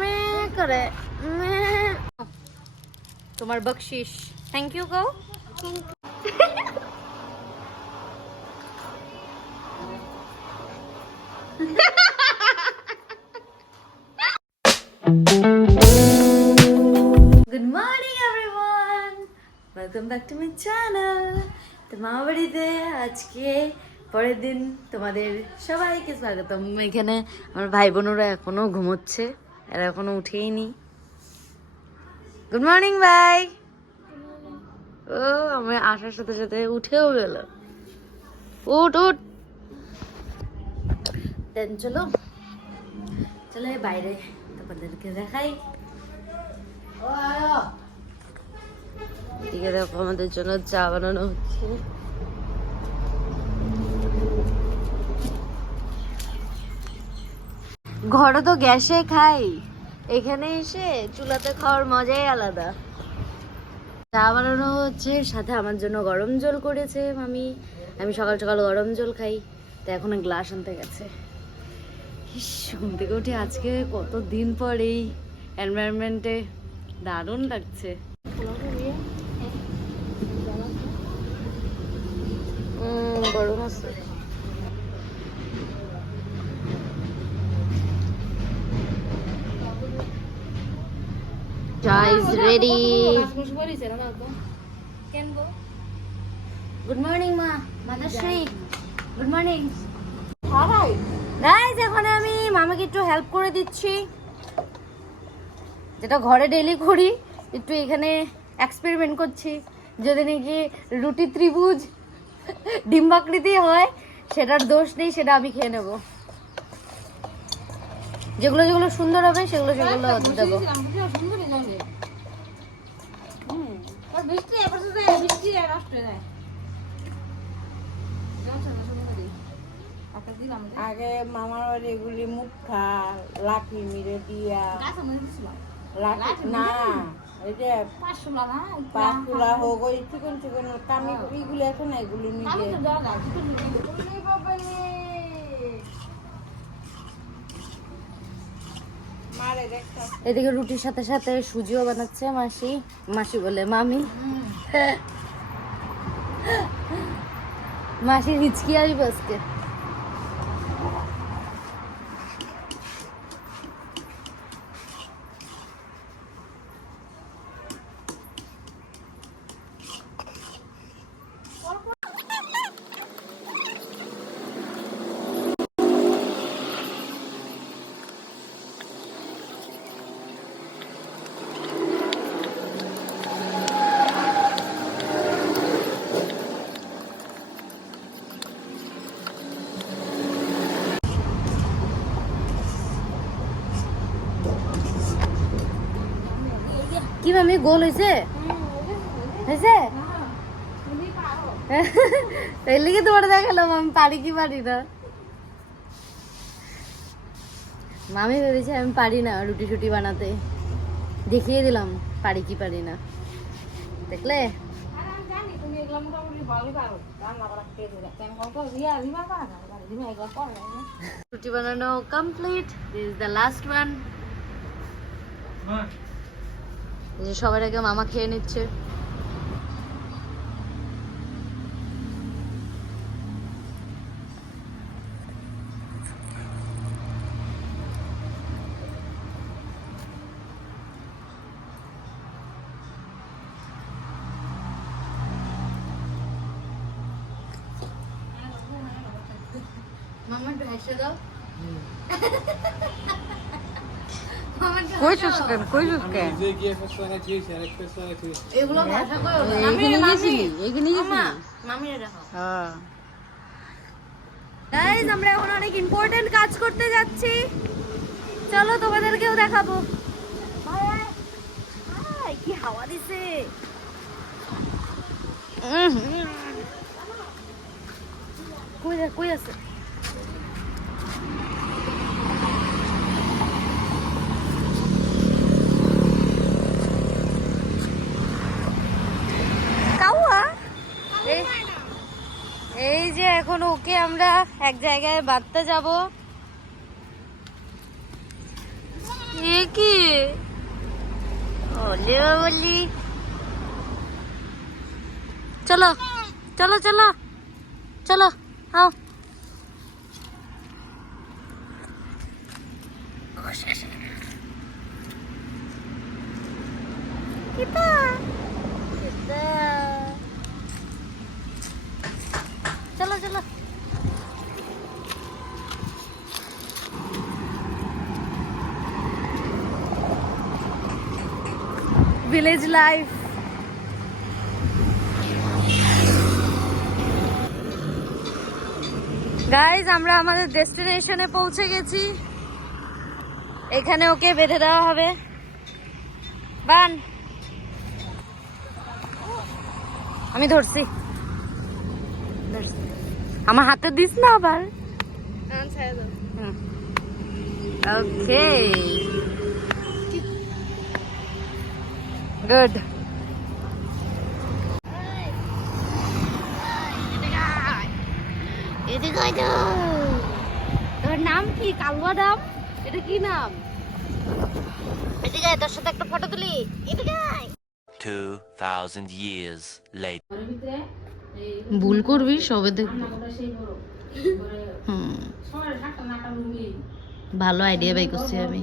মে করে তোমার বকশিস। Thank you go. Good morning everyone welcome back to my channel তো মা বাড়িতে আজকে পরের দিন তোমাদের সবাইকে স্বাগতম। এখানে আমার ভাই বোনেরা এখনও ঘুমোচ্ছে। এরা এখনও উঠেই নি গুড মর্নিং ভাই। ও আমি আসার সাথে সাথে উঠেও গেল। উঠ উঠ। দেন চলো। চলো বাইরে তোমাদেরকে দেখাই। এদিকে দেখো আমাদের জন্য চা বানানো হচ্ছে। ঘরে তো গ্যাসে খাই। এখানে এসে চুলাতে খাওয়ার মজাই আলাদা। চা বানানো হচ্ছে, সাথে আমার জন্য গরম জল করেছে মামি। আমি সকাল সকাল গরম জল খাই, তা এখন গ্লাস আনতে গেছে। ঘুম থেকে উঠে আজকে কত দিন পর এই এনভায়রনমেন্টে দারুণ লাগছে। গরম আছে চা ইজ রেডি গুড মর্নিং মা মাতাশ্রী গুড মর্নিং গাইজ এখন আমি মামাকে একটু হেল্প করে দিচ্ছি। যেটা ঘরে ডেলি করি একটু এখানে এক্সপেরিমেন্ট করছি। যদি নাকি রুটি ত্রিভুজ ডিম্বাকৃতি হয় সেটার দোষ নেই সেটা আমি খেয়ে নেব। যেগুলো যেগুলো সুন্দর হবে সেগুলো সেগুলো দেবো। আগে মামার বাড়ি এগুলি মুখা লাঠি মিরে দিয়া। না এই যে পাঁচতুলা হোক ওই চিকন চিকন কামি এগুলি আছে না এগুলি নিজে মারে দেখো এদিকে রুটির সাথে সাথে সুজিও বানাচ্ছে মাসি। মাসি বলে মামি। মাসির হিচকি আরই বসকে কি মামি গোল হয়েছে হয়েছে এর লিগে তোমার দেখালাম আমি পারি কি পারি না মামি ভেবেছে আমি পারি না রুটি টুটি বানাতে। দেখিয়ে দিলাম পারি কি পারি না। দেখলে? রুটি বানানো complete this the last one যে সবার আগে মামা খেয়ে নিচ্ছে। মামা একটু হেসে দাও মামা একটু কই হেসে দাও। সুস্কেন কই সুস্কেন এগুলো ভাষা করো না। এইখানে গেছিলি এইখানে মামা গেছিলি মামিরে দেখো। হ্যাঁ। গাইজ আমরা এখন অনেক ইম্পর্টেন্ট কাজ করতে যাচ্ছি। চলো তোমাদেরকেও দেখাবো। ভাই, কি হাওয়া দিছে। কই কই আছে? আজকে আমরা এক জায়গায় বাড়তে যাব। কি? বলি। চলো চলো চলো চলো আও। ভিলেজ লাইফ গাইজ আমরা আমাদের ডেস্টিনেশনে পৌঁছে গেছি। এখানে ওকে বেঁধে দেওয়া হবে। বান। আমি ধরছি। আমার হাতে দিস না আবার। ওকে গুড তোর নাম কি? কালুয়া নাম এটা কি নাম? এদিকে তোর সাথে একটা ফটো তুলি। এদিকে আয়। 2,000 years later. ভুল করবি সবে দেখবি ভালো আইডিয়া বাই করছি আমি।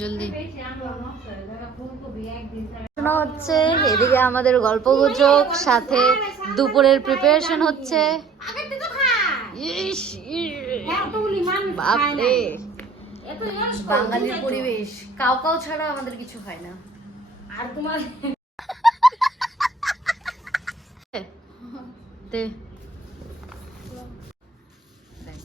জলদি। শোনা হচ্ছে এদিকে আমাদের গল্প গুজব সাথে দুপুরের প্রিপারেশন হচ্ছে। বাপরে। বাঙালির পরিবেশ। কাউ কাউ ছাড়া আমাদের কিছু হয় না। আর তোমার তে দেখ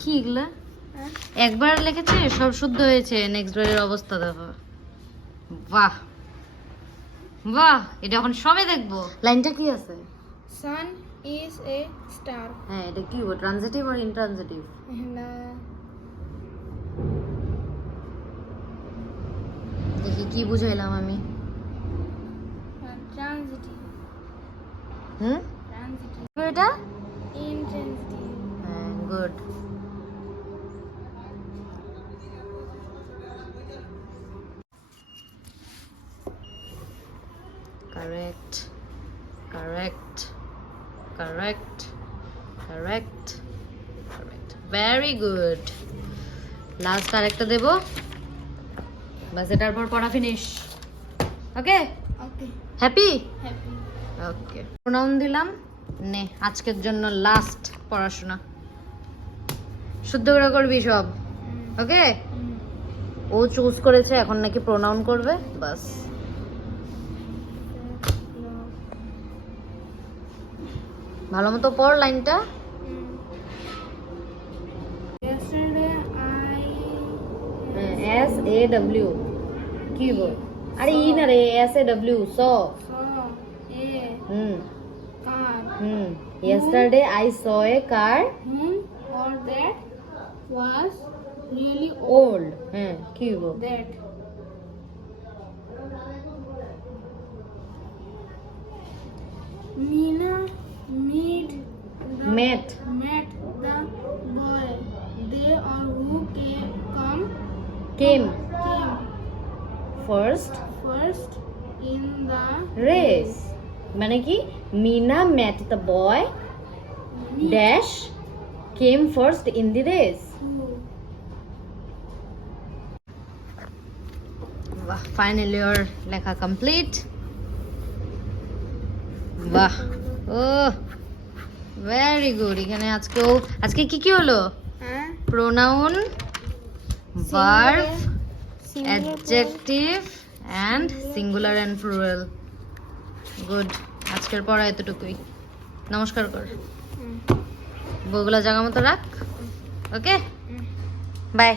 কি এগুলা? একবার লিখেছে সব শুদ্ধ হয়েছে নেক্সট বারের অবস্থা দেখো। বাহ। বাহ এটা এখন সবে দেখব। লাইনটা কি আছে? Sun is a star. হ্যাঁ এটা কি ট্রানজিটিভ আর ইনট্রানজিটিভ uh, দেখি কি বুঝাইলাম আমি। Transitive. হুম? Transitive. এটা? Intransitive. হ্যাঁ good correct. Correct. Correct. Correct. Correct. Very good. Last আরেকটা দেব। বাস এটার পর পড়া finish okay okay. Happy happy. Okay pronoun দিলাম। নে আজকের জন্য লাস্ট পড়াশোনা। শুদ্ধ করে করবি সব? ওকে ও চুজ করেছে এখন নাকি প্রোনাউন করবে? বাস। ভালো মতো পড় লাইনটা। Yesterday I S A W কি বল আরে ই না রে S A W saw. saw a hmm. car hmm yesterday I saw a car whom or that was really old old হ্যাঁ কি বল that Mina meet the met met the boy. They or who came come came came first first in the race মানে কি Mina met the boy meet dash came first in the race who বাহ finally ওর লেখা complete বাহ ও very good এখানে আজকেও আজকে কি কি হলো? Pronoun verb adjective and singular and plural good আজকের পড়া এতটুকুই। নমস্কার কর. বউগুলো জায়গা মতো রাখ okay bye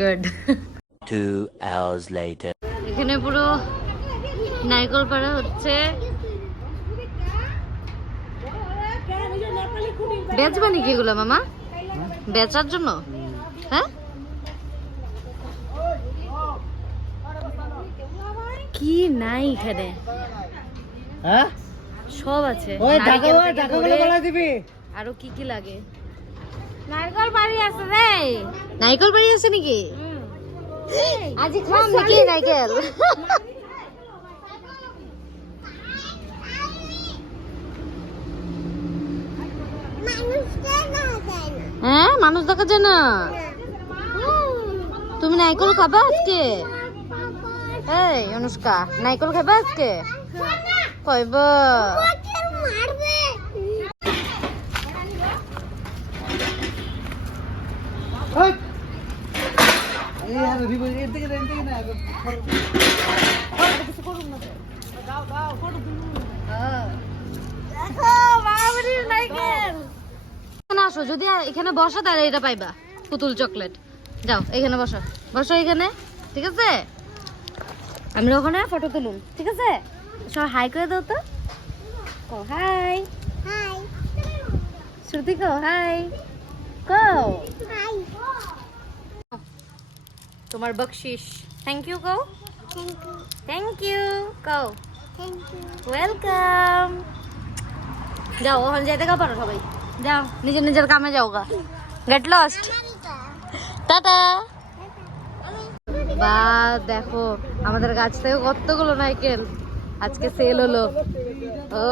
good Two hours later. এখানে পুরো নারকল পাড়া হচ্ছে। বেচবা নাকি এগুলো মামা? বেচার জন্য? হ্যাঁ? কি নাই এখানে? হ্যাঁ? সব আছে। ওই ঢাকা দিবি। আরও কি কি লাগে? নারকল বাড়ি আছে রে। নারকল বাড়ি আছে নাকি? আজি খাম নাকি নারকেল? হ্যাঁ মানুষ দেখা যায় না তুমি নারকল খাবা আজকে এই অনুষ্কা নারকল খাবা আজকে কইব ওই এই আর রিবো এর দিকে এর দিকে না এখানে আসো যদি এখানে বসো তাহলে এটা পাইবা পুতুল চকলেট। যাও এখানে বসো। বসো এখানে ঠিক আছে? আমরা ওখানে ফটো তুলুন ঠিক আছে? সবাই হাই করে দাও তো। কো হাই হাই শ্রুতি কো হাই কো তোমার বকশিস। থ্যাংক ইউ কো থ্যাংক ইউ কো থ্যাংক ইউ ওয়েলকাম যাও ওখানে যেতে গা পারো সবাই। যাও নিজের নিজের কামে যাও গা গেট লস্ট টাটা বা দেখো, আমাদের গাছ থেকে কতগুলো নাইকেল আজকে সেল হলো। ও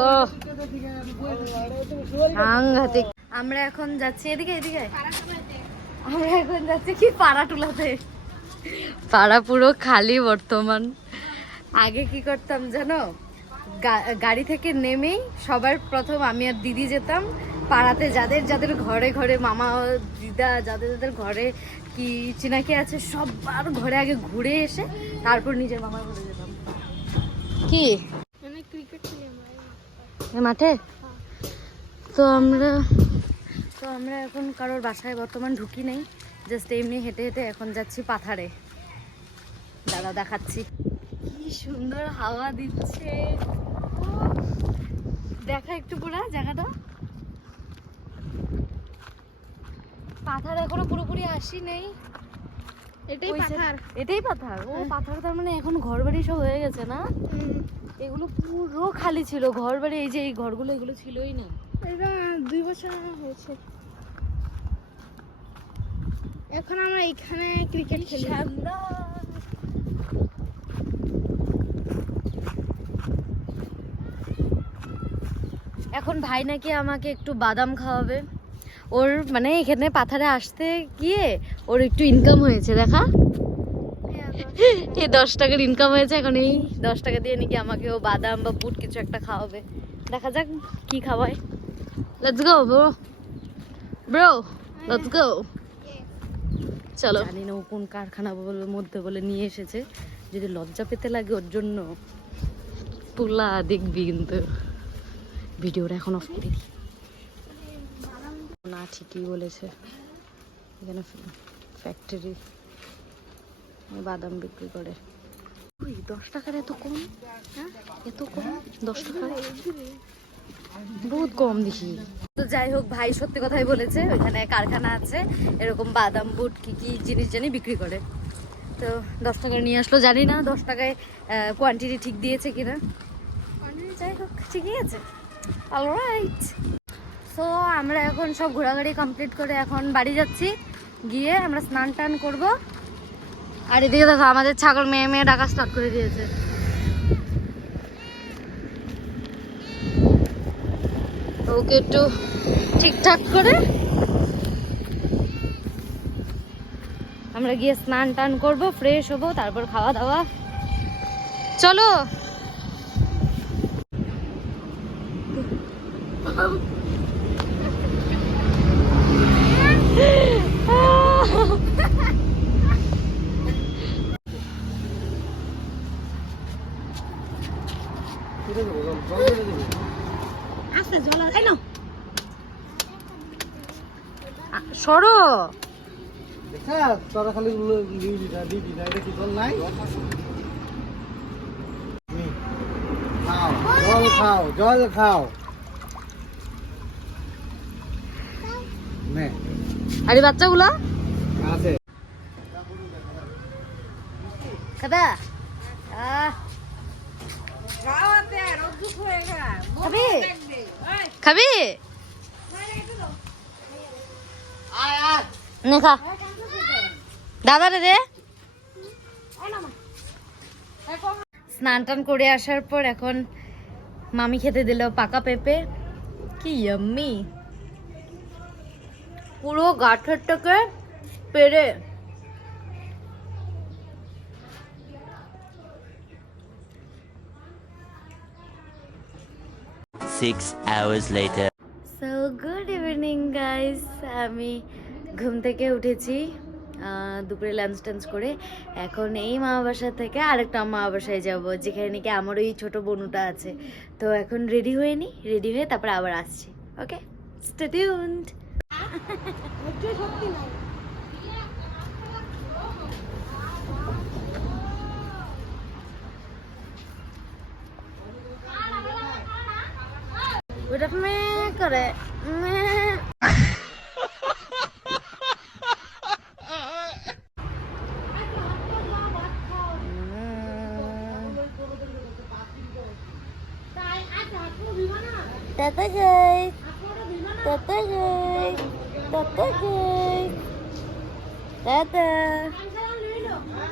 সাংঘাতিক। আমরা এখন যাচ্ছি এদিকে এদিকে। আমরা এখন যাচ্ছি কি পাড়া টুলাতে পাড়া পুরো খালি বর্তমান। আগে কি করতাম জানো? গাড়ি থেকে নেমেই সবার প্রথম আমি আর দিদি যেতাম। পাড়াতে যাদের যাদের ঘরে ঘরে মামা দিদা যাদের যাদের ঘরে কি চিনাকি আছে সবার ঘরে আগে ঘুরে এসে তারপর নিজের মামার ঘরে যেতাম কি? এ মাঠে? তো আমরা তো আমরা এখন কারোর বাসায় বর্তমান ঢুকি নাই জাস্ট এমনি হেঁটে হেঁটে এখন যাচ্ছি পাথারে। দাদা দেখাচ্ছি। কি সুন্দর হাওয়া দিচ্ছে। দেখা একটু পুরা জায়গাটা। পাথার এখনও পুরোপুরি আসি নেই। এটাই পাথার। এটাই পাথার। ও পাথার তার মানে এখন ঘর বাড়ি সব হয়ে গেছে না? এগুলো পুরো খালি ছিল ঘর বাড়ি এই যে এই ঘরগুলো এগুলো ছিলই না। এটা দুই বছর হয়েছে। এখন আমরা এখানে ক্রিকেট খেলি। এখন ভাই নাকি আমাকে একটু বাদাম খাওয়াবে। ওর মানে এখানে পাথারে আসতে গিয়ে ওর একটু ইনকাম হয়েছে, দেখা? এই দশ টাকার ইনকাম হয়েছে, এখন এই দশ টাকা দিয়ে নাকি আমাকে ও বাদাম বা বুট কিছু একটা খাওয়াবে। দেখা যাক কি খাওয়ায়। Let's go bro bro let's go চলো। জানি না ও কোন কারখানা বলে মধ্যে বলে নিয়ে এসেছে। যদি লজ্জা পেতে লাগে ওর জন্য। পুলা দেখবি কিন্তু। ভিডিওটা এখন অফ করে দিই। না ঠিকই বলেছে। এখানে ফ্যাক্টরি বাদাম বিক্রি করে। ওই দশ টাকার এত কম? হ্যাঁ? এত কম? দশ টাকা বহুত কম দেখি। তো যাই হোক ভাই সত্যি কথাই বলেছে ওইখানে কারখানা আছে এরকম বাদাম বুট কি কি জিনিস জানি বিক্রি করে। তো দশ টাকা নিয়ে আসলো জানি না দশ টাকায় কোয়ান্টিটি ঠিক দিয়েছে কিনা। যাই হোক ঠিকই আছে। অলরাইট সো আমরা এখন সব ঘোরাঘুরি কমপ্লিট করে এখন বাড়ি যাচ্ছি। গিয়ে আমরা স্নান টান করব। আর এদিকে দেখো, আমাদের ছাগল মেয়ে মেয়ে ডাকা স্টার্ট করে দিয়েছে। ওকে একটু ঠিকঠাক করে আমরা গিয়ে স্নান টান করব ফ্রেশ হব, তারপর খাওয়া দাওয়া। চলো। জল এই নাও। সরো। হ্যাঁ তোরা খালি দিবি না দিবি না এটা কি জল নাই? জল খাও জল খাও। আরে বাচ্চাগুলা? আছে। খাবা? নে খা। দাদা রে দে। স্নান টান করে আসার পর এখন মামি খেতে দিল পাকা পেঁপে। কি ইয়াম্মি পুরো গাঠেরটাকে পেরে। Six hours later. So good evening guys আমি ঘুম থেকে উঠেছি আহ, দুপুরে লাঞ্চ টাঞ্চ করে। এখন এই মা বাসা থেকে আরেকটা মা বাসায় যাব যেখানে নাকি আমার ওই ছোট বনুটা আছে। তো এখন রেডি হয়ে নি রেডি হয়ে তারপর আবার আসছি ওকে স্টে টিউনড ওটা মে করে মে Tata guys. Tata guys. Tata.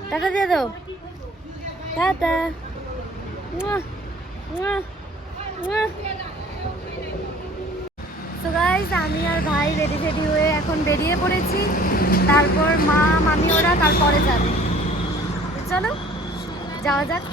Tata. দিয়ে দাও টাটা আমি আর ভাই রেডি ফেডি হয়ে এখন বেরিয়ে পড়েছি। তারপর মা, মামি, ওরা তারপরে যাবে। চলো, যাওয়া যাক।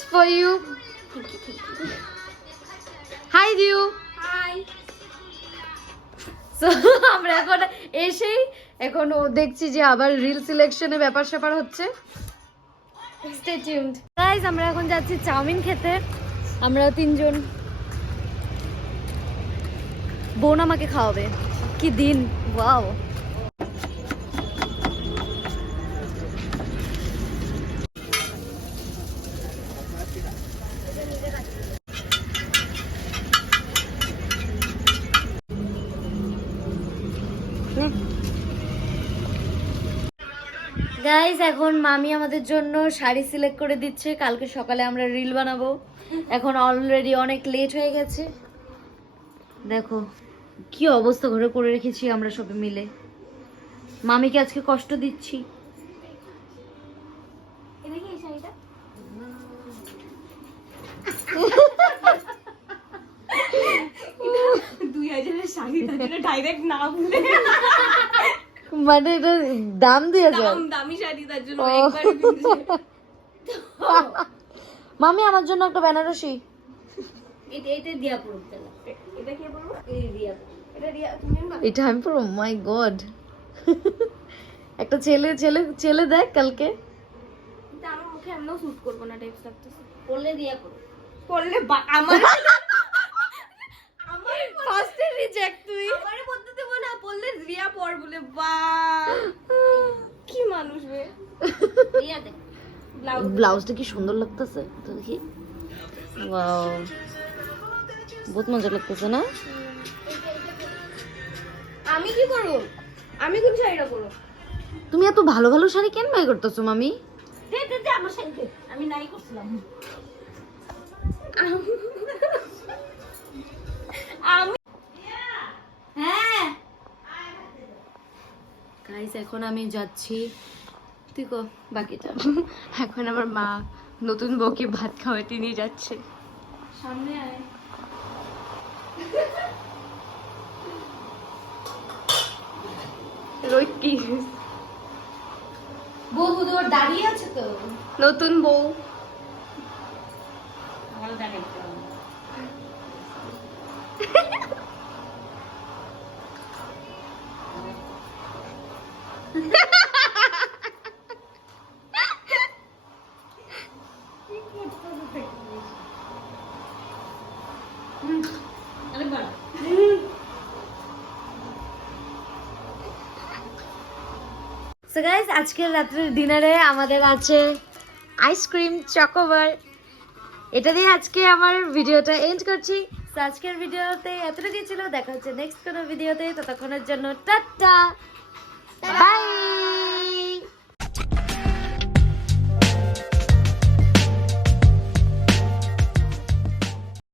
This is for you hi Diu hi so আমরা এখন এসেই এখন ও দেখছি যে আবার রিল সিলেকশনে ব্যাপার স্যাপার হচ্ছে। স্টে টিউনড গাইজ আমরা এখন যাচ্ছি চাউমিন খেতে। আমরা তিনজন বোন আমাকে খাওয়াবে। কি দিন ওয়াও গাইজ এখন মামি আমাদের জন্য শাড়ি সিলেক্ট করে দিচ্ছে। কালকে সকালে আমরা রিল বানাবো। এখন অলরেডি অনেক লেট হয়ে গেছে। দেখো কি অবস্থা ঘরে করে রেখেছি আমরা সবে মিলে। মামিকে আজকে কষ্ট দিচ্ছি। এই শাড়িটা দুই হাজারের শাড়ি তার জন্য ডাইরেক্ট না বলে। মানে এটা দাম দিয়েছে? দাম দামি শাড়ি তার জন্য মামি আমার জন্য একটা বেনারসি। এটা এটা দিয়া পড়ুক এটা কে পড়ব এই দিয়া এটা দিয়া তুমি এটা আমি পুরো মাই গড একটা ছেলে ছেলে ছেলে দেখ কালকে। এটা আমার মুখে এমনও স্যুট করব না টাইপস লাগতেছে। পড়লে দিয়া করো পড়লে বা- আমার ফার্স্টে রিজেক্ট তুই। আমারে বলতে দেবো না পড়লে রিয়া পর বলে বা কি মানুষ বে রিয়া দে ব্লাউজ ব্লাউজটা কি সুন্দর লাগতেছে? তো দেখি। ওয়াও বহুত মজা লাগতেছে না? আমি কি করব? আমি কোন শাড়িটা করব তুমি এত ভালো ভালো শাড়ি কেন বাই করতেছো মামি? দে দে দে আমার শাড়ি দে। আমি নাই করছিলাম। আমি হ্যাঁ গাইস এখন আমি যাচ্ছি। তুই কো বাকিটা। এখন আমার মা নতুন বউকে ভাত খাওয়াতে নিয়ে যাচ্ছে। সামনে আয়। রোহিত বউ তোর দাঁড়িয়ে আছে তো? নতুন বউ। সো গাইস আজকের রাত্রের ডিনারে আমাদের আছে আইসক্রিম চকোবার এটা দিয়ে আজকে আমার ভিডিওটা এন্ড করছি। তো আজকের ভিডিওতে এতটুকুই ছিল। দেখা হচ্ছে নেক্সট কোনো ভিডিওতে ততক্ষণের জন্য টাটা। বাই